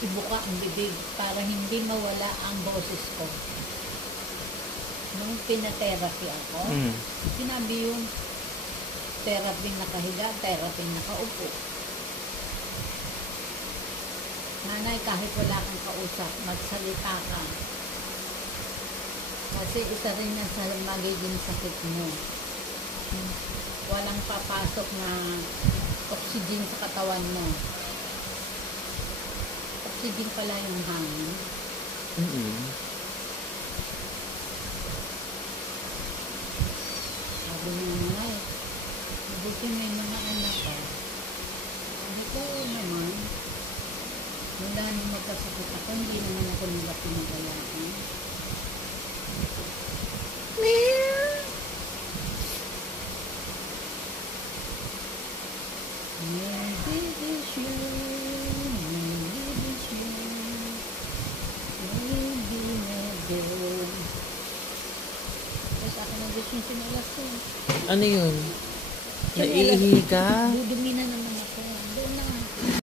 ibuka ang bibig para hindi mawala ang boses ko. Nung pinatherapy ako, sinabi yung therapy nakahiga, therapy nakaupo. Nanay, kahit wala kang kausap, magsalita ka. Kasi isa rin yan sa magiging sakit mo. Walang papasok na oxygen sa katawan mo. Oxygen pala yung hangin. Sabi niya nanay, mabuti may mga anak ka. Sabi ko naman, wala nang magkasakit ako, hindi naman ako nila pinagalaan. Maybe it's you, maybe it's you, maybe never. Tapos ako nag-gusto yung sinulas ko. Ano yun? Naiihi ka? Dudumi na naman